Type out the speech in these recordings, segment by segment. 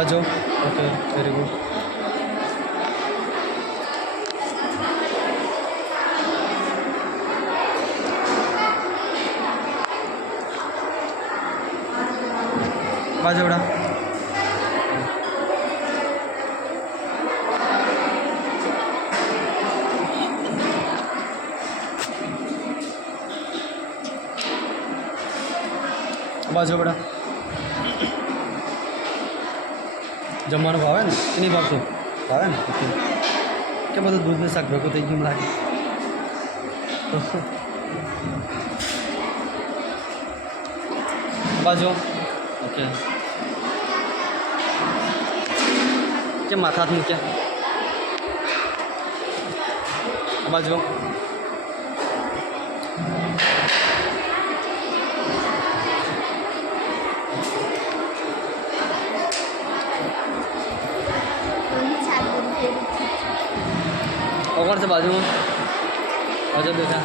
बाजू okay very good बाजू बड़ा बाजू बड़ा जमवानो भावे ने कि नहीं भावतो भावे ने ओके के બધું દૂધનું શાક ભેગું થઈ ગયું લાગે બાજુ ઓકે કે માથા હાથ મૂક્યા બાજુ और से बाजू में बाजू देखा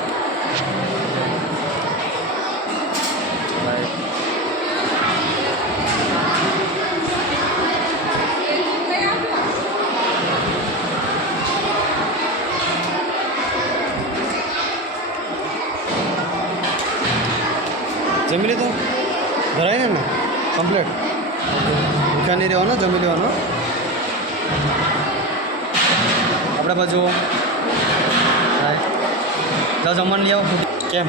जमी ली तो धराई ने कम्प्लीट क्या नहीं रहना जमी लेवा अपने बाजू जमन लिया केम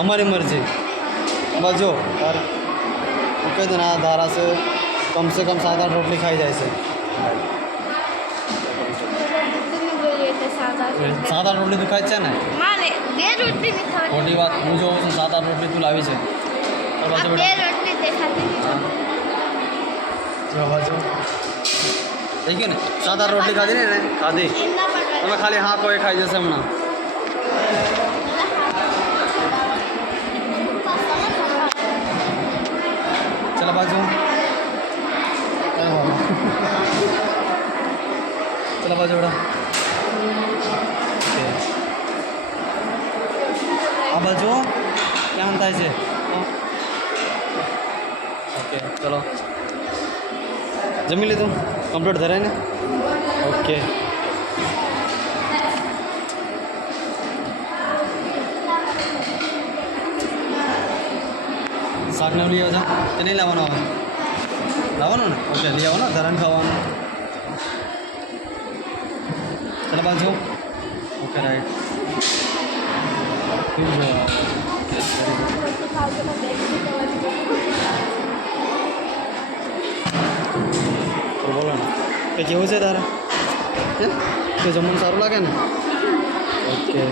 अमरी मर्जी बाजू और कह देना धारा से कम 7-8 रोटली खाई जाए से 7-8 रोटली तू खाई ना मोटी बात हूँ जो 7-8 रोटली तू लावी है बाजू देखिए ने 7-8 रोटली खाधी ने खाधी તમે ખાલી હા કોઈ ખાઈ જશે હમણાં ચલો બાજુ ચલો બાજુ બડા આ બાજુ કેમ થાય છે ઓકે ચલો જમી લીધું કમ્પ્લીટ ધરાય ને ઓકે શાક ને લઈ આવજો કે નહીં લાવવાનો આવે લાવવાનો ને ઓકે લઈ આવવાનો ધરાન ખાવાનું ચાલો બાજુ ઓકે રાઈટ બોલો ને કે કેવું છે તારે કે જમવાનું સારું લાગે ને ઓકે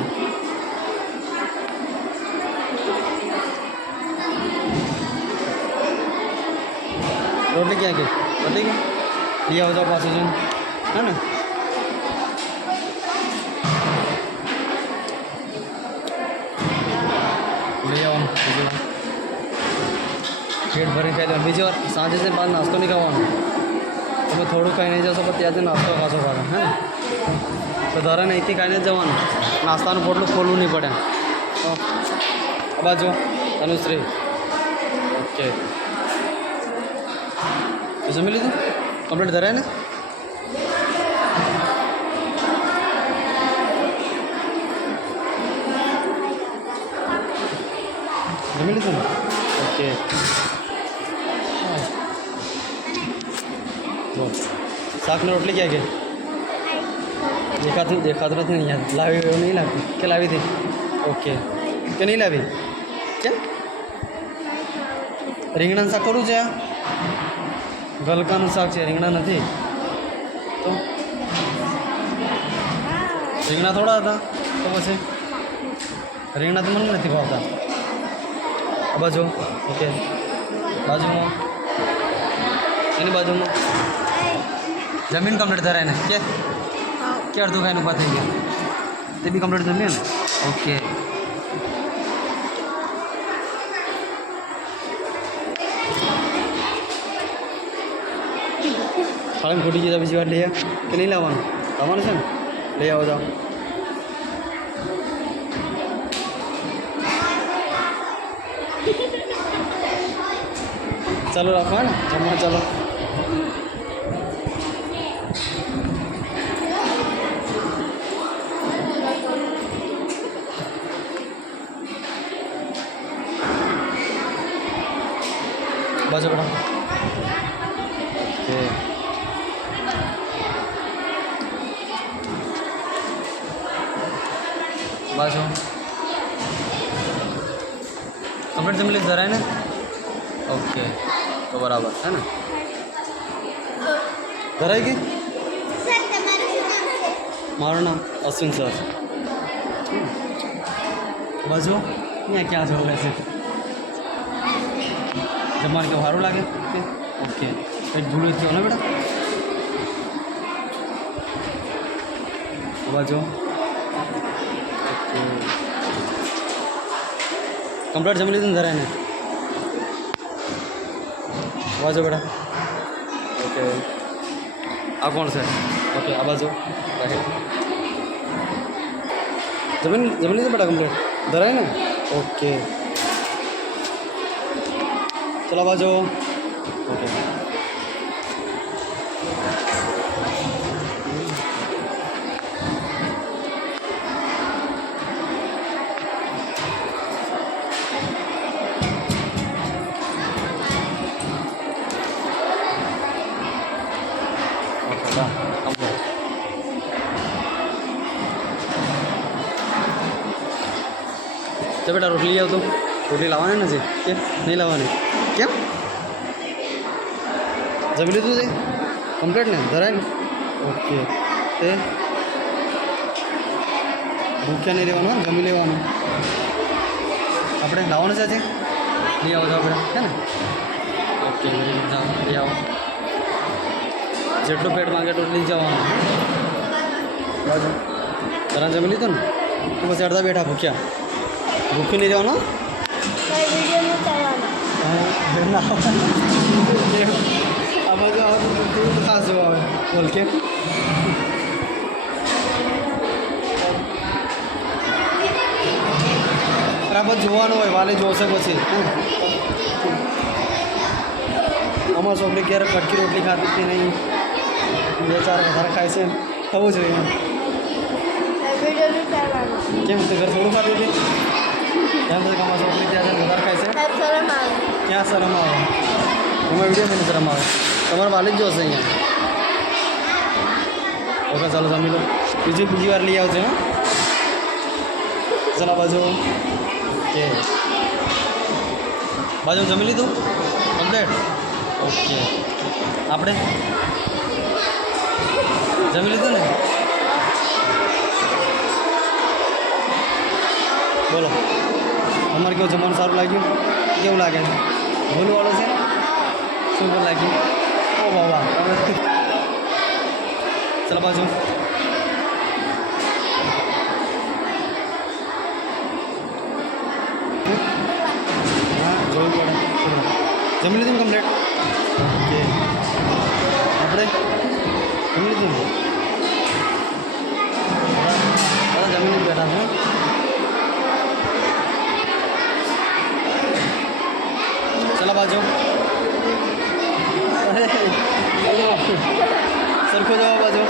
रोटली क्या के रोटली क्या लिया हो जाओ पास है ना ले आओ पेट भरी खाई लो बीजी और सांझे से बाद नाश्तो नहीं खावा તમે થોડું ખાઈને જશો પણ ત્યાંથી નાસ્તો ખાશો પાછો હે તો ધરાને અહીંથી ખાઈને જ જવાનું નાસ્તાનું પોટલું ખોલવું નહીં પડે તો આ બાજુ તનુશ્રી ઓકે तो जमी लीधु कम्प्लीट धराय ने जमी लीधु ओके तो शाक ने रोटली क्या के देखा तो नहीं यार लावी नहीं लावी क्या लावी थी ओके क्या नहीं लावी क्या રીંગણાનું શાક થોડું છે ગલકાનું શાક છે રીંગણા નથી તો રીંગણા થોડા હતા તો પછી રીંગણા તો મને નથી ભાવતા આ બાજુ ઓકે બાજુમાં એની બાજુમાં જમીન કમ્પ્લીટ ધરાય ને કે અડધું ખાઈને ઊભા થઈ ગયા તે બી કમ્પ્લીટ જમીએ ને ઓકે સાળંગ ખૂટી ગઈ બીજી વાર લઈએ કે નહીં લાવવાનું લાવવાનું છે ને લઈ આવો જાઓ ચાલો રાખવા ને જમવા ચાલો બાજુ બેટા ઓકે બાજુ કમ્પ્લીટ જમી લીધું ધરાય ને ઓકે તો બરાબર હે ને ધરાઈ ગઈ મારું નામ અશ્વિન સર બાજુ અહીંયા ક્યાં જવું રહેશે જમવાનું કેવું સારું લાગે ઓકે કંઈક ભૂલું થયો ને બેટા બાજુ કમ્પ્લીટ જમી લીધું ને ધરાય ને બાજુ બેટા ઓકે આ કોણ છે ઓકે આ બાજુ જમી લીધું બેટા કમ્પ્લીટ ધરાય ને ઓકે ચલો બાજુ ઓકે તો બેટા રોટલી આવતો રોટલી લાવવાની નથી કેમ નહીં લાવવાની કેમ જમી લીધું છે કમ્પ્લીટ ને ધરાય ને ઓકે એ ભૂખ્યા નહીં રહેવાનું જમી લેવાનું આપણે લાવવાનું છે આજે લઈ આવો તો આપણે હે ને ઓકે જાઓ લઈ આવો જેટલું પેટ માંગે એટલું લઈ જવાનું બાજુ તરા જમી લીધું ને તો પછી અડધા બેઠા ભૂખ્યા ભૂખ્યું નહીં રહેવાનું આ બધું ખાસ જોવા આવે બોલ કે બરાબર જોવાનું હોય વાલે જોશે પછી અમારા છોકરી ક્યારે કટકી રોટલી ખાતી હતી નહીં 2-4 વધારે ખાય છે થવું જોઈએ કેમ તે ઘર થોડું ખાતી હતી કેમ તો અમારા છોકરી ત્યાં વધારે ખાય છે ક્યાં શરમ આવે એમાં વિડીયો નહીં શરમ આવે તમારે વાલી જ જોશે અહીંયા ઓકે ચાલો જમી લો બીજી વાર લઈ આવજો હા ચાલો બાજુ ઓકે બાજુ જમી લીધું કમ્પ્લેટ ઓકે આપણે જમી લીધું ને બોલો અમારે કેવું જમવાનું સારું લાગ્યું કેવું લાગે છે ભૂલવાળું છે શું લાગ્યું ઓ બાબા ચાલો બાજુ હા જોવું પડે જમી લીધું ને કમ્પ્લેટ ઓકે આપણે જમી લીધું ને જમી લીધું બેઠા છે ચલો બાજુ સરખો જાઓ બાજુ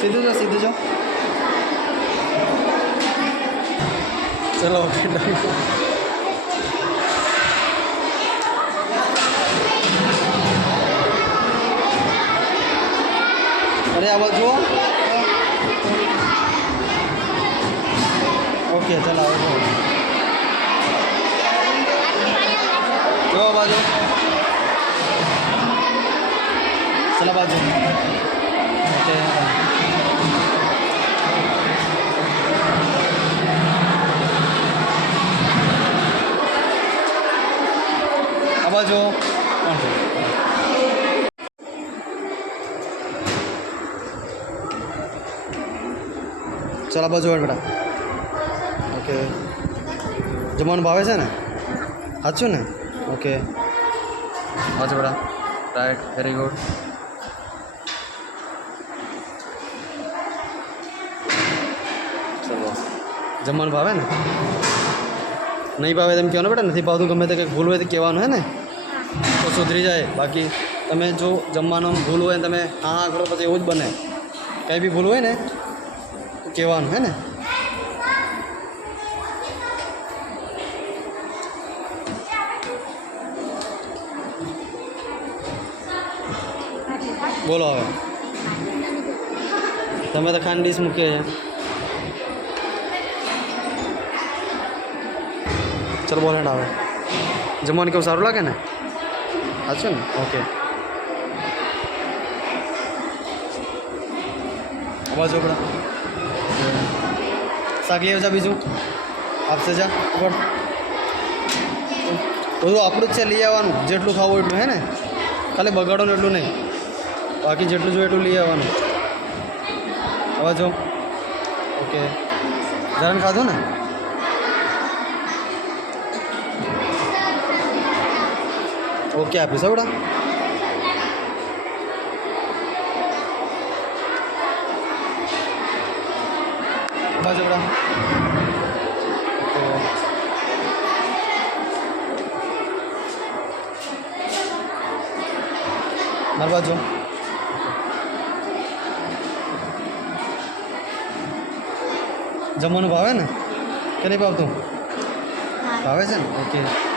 સીધું જાઓ ચલો ઓકે અરે આ બાજુ ઓકે ચલો આવો જો બાજુ ચલો બાજુ ઓકે આ બાજુ ચલો બાજુ બેટા ઓકે જમવાનું ભાવે છે ને સાચું ને ઓકે બાજુ બેટા રાઈટ વેરી ગુડ ચલો જમવાનું ભાવે ને નહીં ભાવે તેમ કહેવાનું બેટા નથી ભાવતું ગમે તે કંઈક ભૂલ હોય તો કહેવાનું હે ને તો સુધરી જાય બાકી તમે જો જમવાનું ભૂલ હોય ને તમે હા કરો પછી એવું જ બને કંઈ બી ભૂલ હોય ને તો કહેવાનું હે ને બોલો હવે તમે તો ખાંડ ડીશ મૂકી છે ચલો બોલ હેડ આવે જમવાનું કેવું સારું લાગે ને સાચું ને ઓકે અવાજ ચોપડા શાક લઈ આવજા બીજું આપશે જા ઉપર બધું આપણું જ છે લઈ આવવાનું જેટલું ખાવું એટલું હે ને ખાલી બગાડોને એટલું નહીં બાકી જેટલું જોઈએ એટલું લઈ આવવાનું હવે જો ઓકે જરાને ખાધું ને ઓકે આપીશ આવડા બસ આવડા ઓકે મારી બાજુ જમવાનું ભાવે ને કે નહીં ભાવતું ભાવે છે ને ઓકે